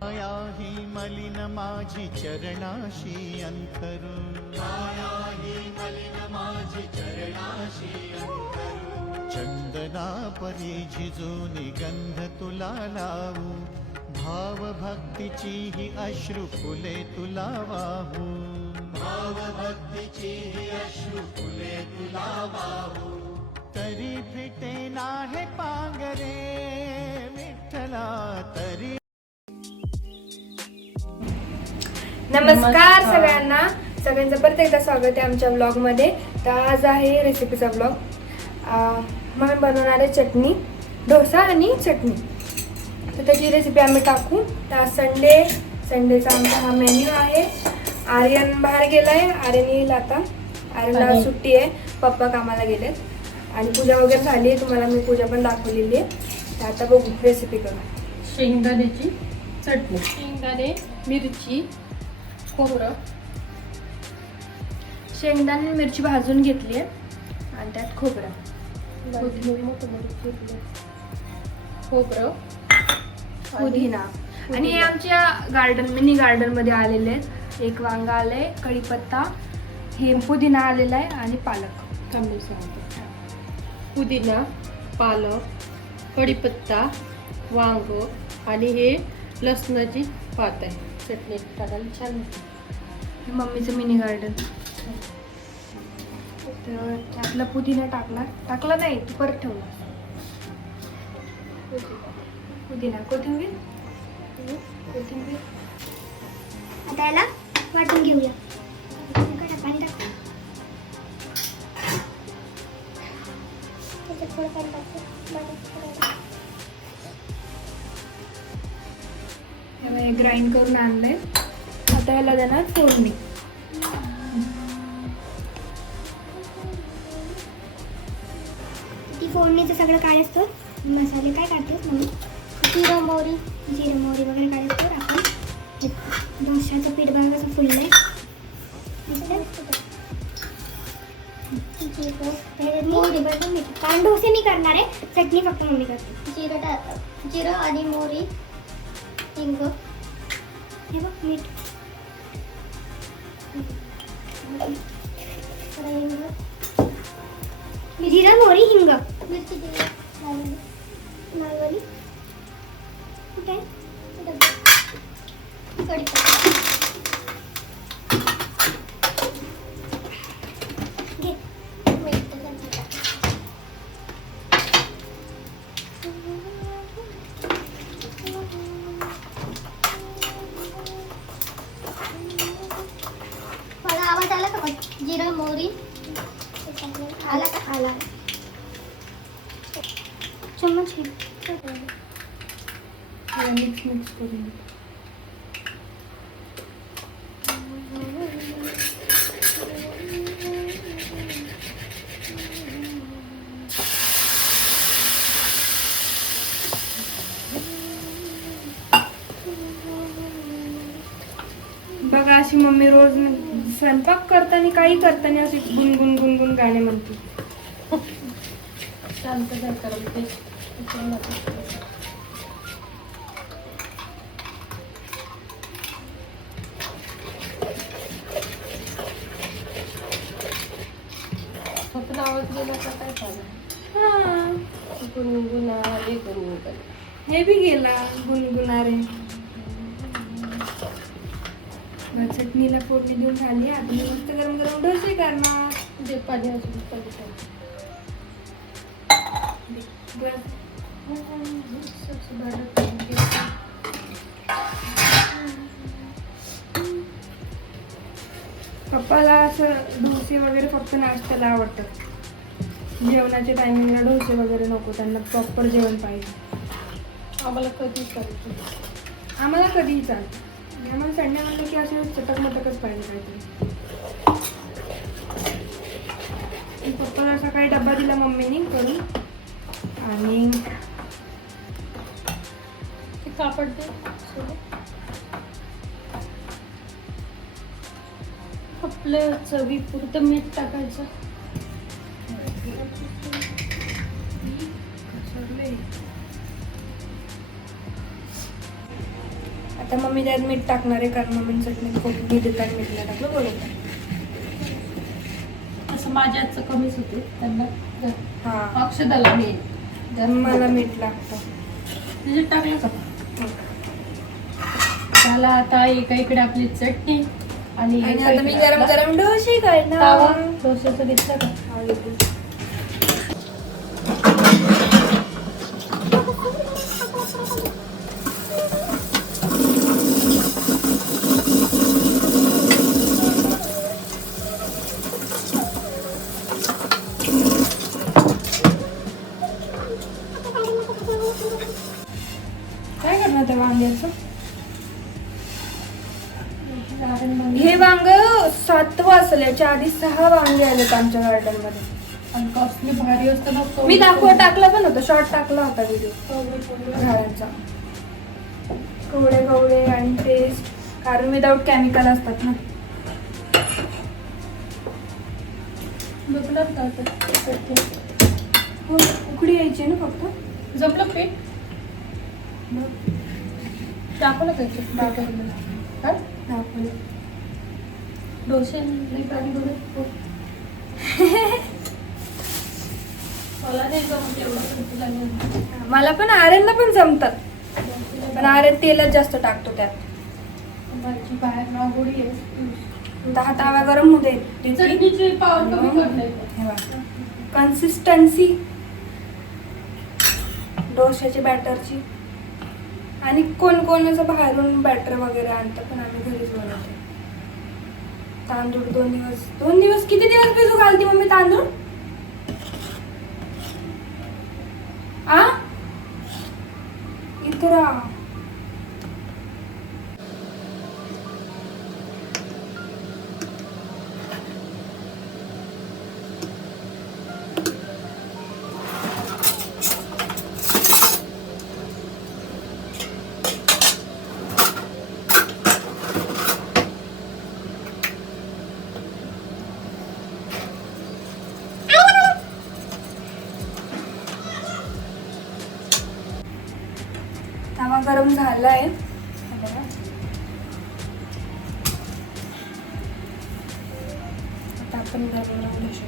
माया ही मलिन माझी चरणाशी अंतरू माया ही मलिन माझी चरणाशी अंतरू चंदना परी झिजून गंध तुला लावू. भाव भक्तीची ही अश्रू फुले तुला वाहू. भाव भक्तीची ही अश्रू फुले तुला वाहू. तरी फिटे नाहे पांगरे विठ्ठला तरी नमस्कार सगळ्यांना. सगळ्यांचं परत एकदा स्वागत आहे आमच्या ब्लॉगमध्ये तर आज आहे रेसिपीचा ब्लॉग मग बनवणार आहे चटणी डोसा आणि चटणी. तर त्याची रेसिपी आम्ही टाकू. तर आज संडे संडेचा आमचा हा मेन्यू आहे. आर्यन बाहेर गेलाय. आर्यन येईल आता. आर्यनला सुट्टी आहे. पप्पा कामाला गेलेत. आणि पूजा वगैरे झाली आहे. तुम्हाला मी पूजा पण दाखवलेली आहे. तर आता बघू रेसिपी करू शेंगदाण्याची चटणी. शेंगदाणे मिरची खोबरं शेंगदाणे मिरची भाजून घेतली आहे आणि त्यात खोबरं. खोबरं. पुदिना. आणि हे आमच्या गार्डन मिनी गार्डनमध्ये आलेले आहेत. एक वांगा आलंय कढीपत्ता. हे पुदिना आलेला आहे आणि पालक. तांदूळ सांगतो. पुदिना पालक कढीपत्ता वांग आणि हे लसणाची पात आहे. चटणी टाकायला छान मम्मीचं मिनी गार्डन तर त्यातला पुदिना टाकला. टाकला नाही तू परत ठेवला पुदिना कोथिंबीर? कोथिंबीर. आता याला वाटून घेऊया. पाणी टाक त्याच्यात थोडं पाणी टाकतो बारीक करायला. ग्राइंड करून आणलंय. मोहरी कारण डोसे मी करणार आहे. चटणी फक्त मम्मी करते. जिरं टाक जिरं आणि मोहरी हिंग. हे बघ मीठ. हिंग. जिरा मोहरी हिंग. मिरची. मिक्स मिक्स करून बघा अशी मम्मी रोज स्वयंपाक करताना काही करताना अशी गुणगुण गुणगुण गाणे म्हणते. शांत काय करायला ते उकळून टाकायचं. फक्त आवाज गेला का काय चालू हा गुणगुणा हे हे बी गेला गुणगुणारे रे चटणीला फोडणी देऊन झाली आता मी मस्त गरम गरम डोसे करणार जे पाणी अजून पाणी टाक. पप्पाला असं डोसे वगैरे फक्त नाश्त्याला आवडतात जेवणाच्या टायमिंगला डोसे वगैरे नको त्यांना प्रॉपर जेवण पाहिजे. आम्हाला कधी करायचं आम्हाला कधीही चालतं आम्हाला संडे म्हणलं की असं चटक मटकच पाहिजे काहीतरी. पप्पाला सकाळी डब्बा दिला मम्मीने करून. आणि कापड दे. आपलं चवी पुरतं मीठ टाकायचं. मम्मी त्यात मीठ टाकणार आहे कारण मम्मीने चटणी फोडणी देताना मीठ नाही टाकलं बरोबर. असं माझ्या हातचं कमीच होते. त्यांना हां. अक्षदाला मी मला मीठ लागतं. त्याच्यात टाकलं का? त्याला आता एका इकडे आपली चटणी आणि आता मी गरम गरम डोसे करणार डोश्याचं घेतलं का? हे वांग सात वाजले याच्या आधी सहा वांगे आलेत आमच्या गार्डनमध्ये आणि कसली भारी असतं ना तो- मी दाखवा टाकला पण होता शॉर्ट टाकला होता व्हिडिओ. झाडांचा. कवडे कवडे आणि पेस्ट कारण विदाऊट केमिकल असतात ना. आता? हो, उकडी यायची ना फक्त. जमलं पीठ? टाकलं त्याच्यात दाखवलं. काय दाखवलं. डोसे बनवत मला पण. मला पण आर्यनला पण जमतात पण आर्यन तेलच जास्त टाकतो त्यात. दहा तावा गरम करता. कन्सिस्टन्सी डोश्याची बॅटरची. आणि कोण कोण असं बाहेरून बॅटर वगैरे आणतं पण आम्ही घरीच बनवतो. तांदूळ दोन दिवस दोन दिवस किती दिवस भिजू घालते मम्मी तांदूळ? आ? इतर. गरम झाला आहे आता आपण गरम गरम डोसे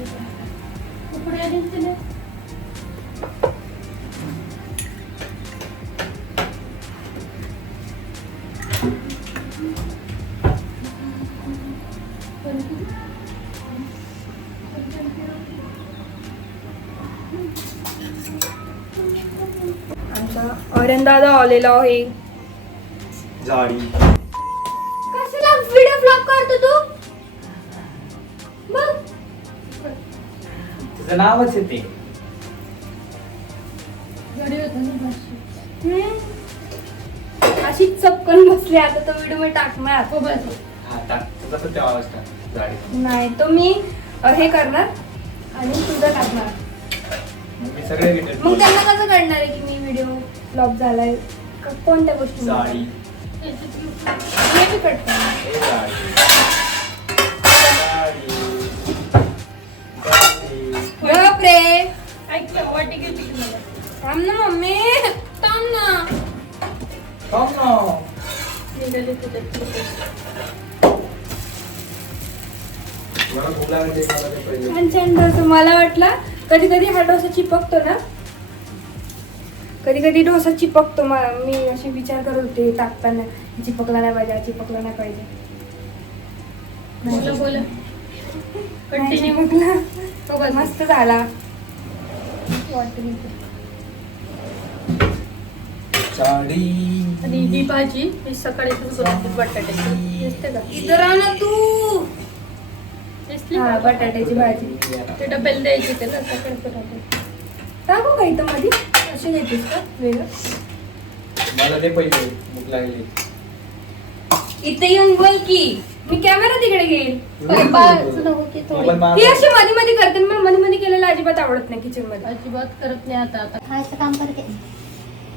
कपडे आणि आमचा ऑरेन आलेला आहे. जाडी तुझं नावच आहे ते. घरी होतं ना भाजी हम्म. अशीच चपकन बसली आता तो व्हिडिओ मी टाकणार हो भाजी हा टाक. तुझा पण तेव्हा आवाज टाक. जाडी नाही तो मी अ, हे करणार आणि तुझं टाकणार. मग मी सगळे घेतो मग त्यांना कसं कळणार आहे की मी व्हिडिओ फ्लॉप झालाय? क- कोणत्या गोष्टी हे मी कट करणार हे थांब ना मम्मी. थांब ना. ना. छान छान डोसा. मला वाटला कधी कधी हा डोसा चिपकतो ना? कधी कधी डोसा चिपकतो म- मी अशी विचार करत होते टाकताना. चिपकला नाही पाहिजे चिपकला नाही पाहिजे. कंटिन्यू. हो मस्त झाला. वाटी जाडी. आणि ही भाजी मी सकाळी बटाट्याची. दिसते का? इधर आ ना तू! हे दिसली हा बटाट्याची भाजी. ते डब्याला द्यायची ते ना सकाळी टाकू का इथं मध्ये अशी घेतेस का? वेगळं? मला ते पहिले भूक लागली. इथे येऊन बोल की. मी कॅमेरा तिकडे घेईल मोबाईल माग- ही अशी मध्ये मध्ये करते मला मध्ये मध्ये केलेलं अजिबात आवडत नाही किचनमध्ये. अजिबात करत नाही आता आता. खायचं काम करते.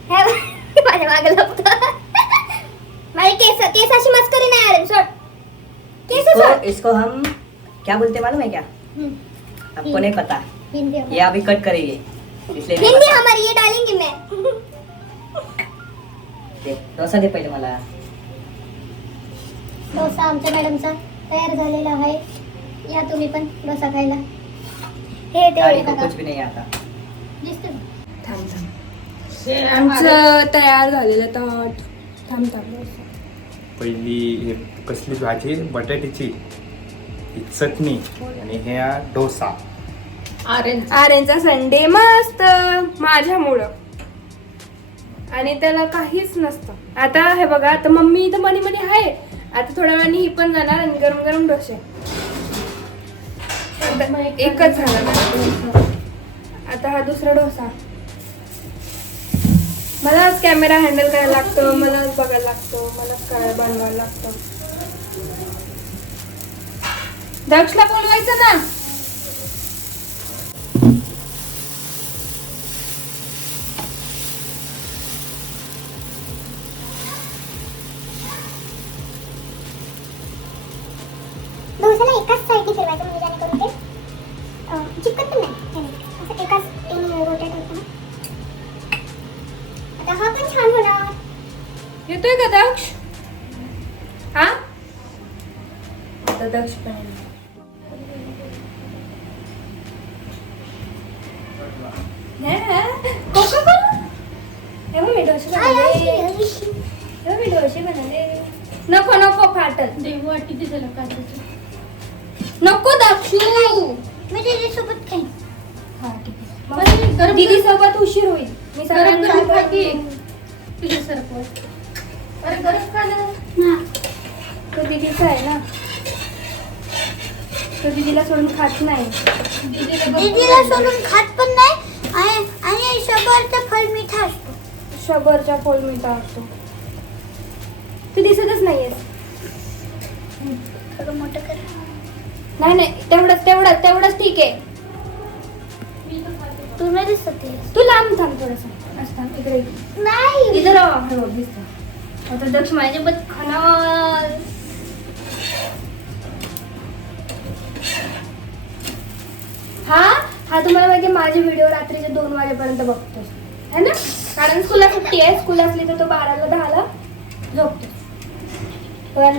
हे माझ्या मागे लपतं. माझे केस केस अशी मस्करी नाही आले सोड. केस इसको सोड. इसको हम क्या बोलते हैं मालूम है क्या? आपको नहीं पता। हिंदी ये अभी कट करेंगे। इसलिए नहीं हिंदी पता. हमारी ये डालेंगे मैं। दे, डोसा दे पहिले मला। डोसा आमच्या मॅडमचा तयार झालेला आहे. या तुम्ही पण डोसा खायला. हे गाड़ी ते को कुछ भी नहीं आता. दिसतं थांब थांब. हे आमचं आमचं तयार झालेलं ताट थांब थांब. पहिली हे कसली भाजी? बटाट्याची. ही चटणी आणि ह्या डोसा. ऑरेंज आर्यनचा संडे मस्त. माझ्यामुळं. आणि त्याला काहीच नसतं. आता हे बघा आता मम्मी इथं मध्ये मध्ये आहे. आता थोड्या वेळाने ही पण जाणार आणि गरम गरम डोसे. आता एकच झाला. ना आता हा दुसरा डोसा. मलाच कॅमेरा हँडल करायला लागतो मलाच बघायला लागतो मलाच काय बनवायला लागतं. दक्षला बोलवायचं ना? फाटल देव वाटी त्याची नको दक्षू मी त्याच्यासोबत खाईन हा ठीक आहे. बरं, मग गरम- दीदी सोबत उशीर होईल. मी गरम सगळ्यांना गरम खा की. बनवून- तुझ्या सरपण अरे गरम का नाही हा. तो दीदीचा आहे ना. तो दीदीला सोडून खात नाही. दीदीला सोडून खात पण नाही. आणि आणि शंभरचा फल मिठा असतो. शबरच्या पोल मिळता असतो. तू दिसतच नाहीयेस. थोडं मोठं कर. नाही नाही तेवढंच तेवढंच तेवढंच ठीक आहे. तू नाही दिसत आहे. तू लांब थांब थोडस. असता इकडे. नाही. इधर आ. हो दिसत. आता दक्ष माझ्यासोबत खाणार हा? हा तुम्हाला माहिती आहे, माझे व्हिडिओ रात्रीचे दोन वाजेपर्यंत बघतो है ना? कारण स्कूलला सुट्टी आहे. स्कूल असली तर तो बाराला दहाला झोपतो. पण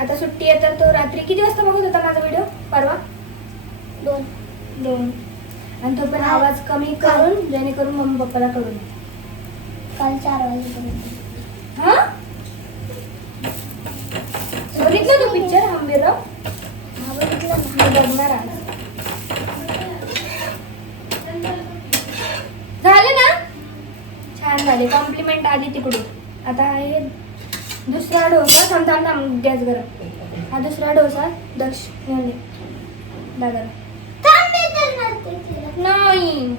आता सुट्टी आहे तर तो रात्री किती वाजता बघत होता माझा व्हिडिओ परवा? दोन. दोन. आणि तो पण आवाज कमी करून? जेणेकरून मम्मी पप्पाला करून काल चार वाजेपर्यंत. हा? बघितलं तू पिक्चर हा बघितलं मी बघणार झाले ना? छान झाले. कॉम्प्लिमेंट आली तिकडून. आता आहे दुसरा डोसा थांब थांब थांब गॅस गरम. हा दुसरा डोसा दक्ष घेऊन दे दादाला थांब मी करणार ते तिला. नाही.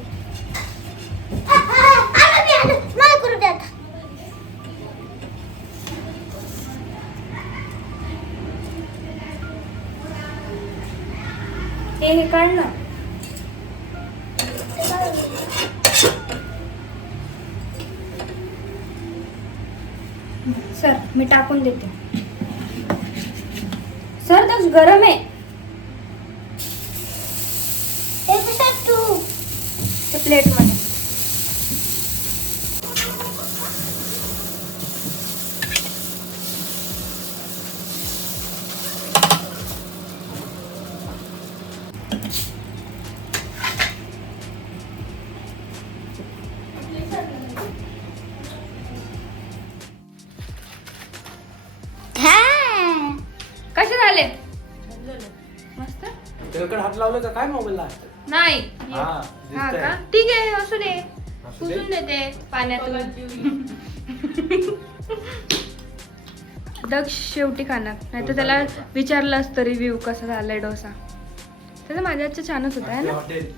हे हे काढ ना. मी टाकून देते. सर दक्ष गरम आहे. तू? ते प्लेटमध्ये. हा हात लावलं का काय मोबाईलला नाही. हा हा दिसतंय. का? ठीक आहे असू दे. असू दे. पुसून देते पाण्यातून. दक्ष शेवटी खाणार. नाही तर त्याला विचारलं असतं रिव्ह्यू कसा झालाय डोसा. तसं माझ्या आजच्या छानच होता आहे ना? हॉटेल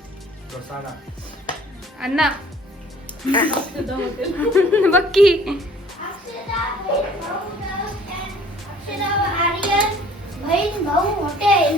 अण्णा. तुझं हॉटेल बघ की. बहीण भाऊ हॉटेल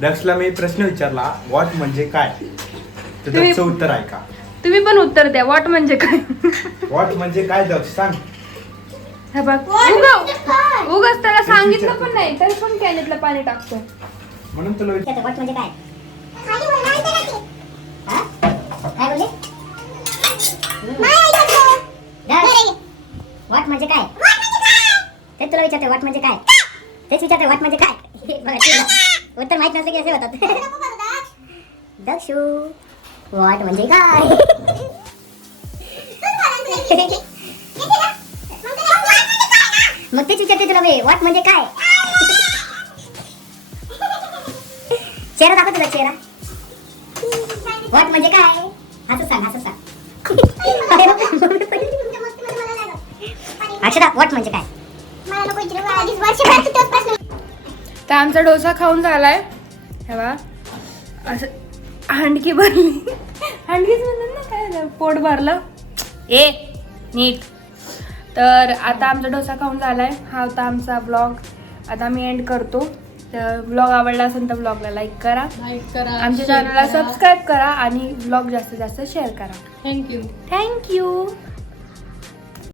दक्षला मी प्रश्न विचारला वॉट म्हणजे काय? तर तुम्ही- दक्षचं उत्तर आहे का तुम्ही पण उत्तर द्या वॉट म्हणजे काय? वॉट म्हणजे काय? दक्ष सांग. हे बघ उग उगाच त्याला सांगितलं पण नाही तरी पण कॅनेटला पाणी टाकतो म्हणून तुला विचार त्याचं वाट म्हणजे काय. हा? काय बोलले. वाट म्हणजे काय? वाट म्हणजे काय? ते तुला विचारते वाट म्हणजे काय? तेच विचारते वाट म्हणजे काय? हे बघ. उत्तर माहीत नसलं की असे होतात. दक्षू. वाट म्हणजे काय तूच बोला ना तुला येते. येते ना? मग तुला वाट म्हणजे काय ना? मग तेच विचारते तुला मी वाट म्हणजे काय? चेहरा दाखव तुला चेहरा. वाट म्हणजे काय? हसत सांग हसत सांग. तुमच्या अक्षरा वाट म्हणजे काय? तर आमचा डोसा खाऊन झालाय. हेवा असं हांडकी भरली. हांडकीच म्हणतात ना काय पोट भरलं. ए नीट. तर आता आमचा डोसा खाऊन झालाय. हा होता आमचा ब्लॉग आता मी एंड करतो. तर ब्लॉग आवडला असेल तर ब्लॉगला लाईक करा. लाईक करा आमच्या चॅनलला सबस्क्राईब करा. आणि ब्लॉग जास्तीत जास्त शेअर करा. Thank you thank you